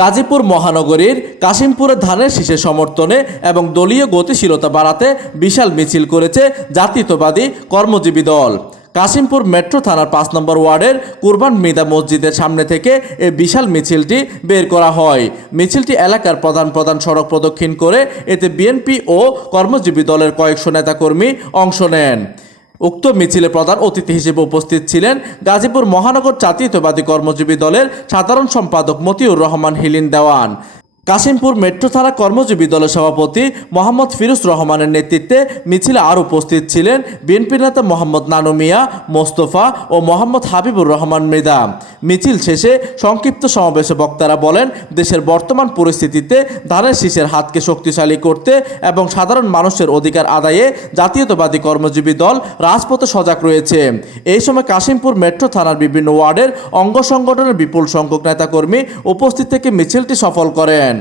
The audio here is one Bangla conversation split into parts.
গাজীপুর মহানগরীর কাশিমপুরে ধানের শীষের সমর্থনে এবং দলীয় গতিশীলতা বাড়াতে বিশাল মিছিল করেছে জাতীয়তাবাদী কর্মজীবী দল। কাশিমপুর মেট্রো থানার ৫ নম্বর ওয়ার্ডের কুরবান মৃদা মসজিদের সামনে থেকে এই বিশাল মিছিলটি বের করা হয়। মিছিলটি এলাকার প্রধান সড়ক প্রদক্ষিণ করে এতে বিএনপি ও কর্মজীবী দলের কয়েকশো নেতাকর্মী অংশ নেন। উক্ত মিছিলে প্রধান অতিথি হিসেবে উপস্থিত ছিলেন গাজীপুর মহানগর জাতীয়তাবাদী কর্মজীবী দলের সাধারণ সম্পাদক মতিউর রহমান হিলিন দেওয়ান। কাশিমপুর মেট্রো থানা কর্মজীবী দলের সভাপতি মোহাম্মদ ফিরোজ রহমানের নেতৃত্বে মিছিলে আরও উপস্থিত ছিলেন বিএনপি নেতা মোহাম্মদ নানু মিয়া, মোস্তফা ও মোহাম্মদ হাবিবুর রহমান মৃদা। মিছিল শেষে সংক্ষিপ্ত সমাবেশে বক্তারা বলেন, দেশের বর্তমান পরিস্থিতিতে ধানের শীষের হাতকে শক্তিশালী করতে এবং সাধারণ মানুষের অধিকার আদায়ে জাতীয়তাবাদী কর্মজীবী দল রাজপথে সজাগ রয়েছে। এই সময় কাশিমপুর মেট্রো থানার বিভিন্ন ওয়ার্ডের অঙ্গ সংগঠনের বিপুল সংখ্যক নেতাকর্মী উপস্থিত থেকে মিছিলটি সফল করেন।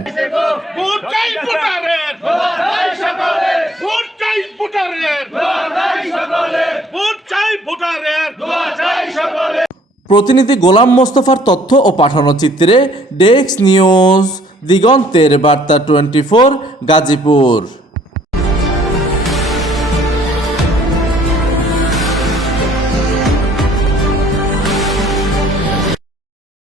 প্রতিনিধি গোলাম মোস্তফার তথ্য ও পাঠানো চিত্রে ডেস্ক নিউজ, দিগন্তের বার্তা 24, গাজীপুর।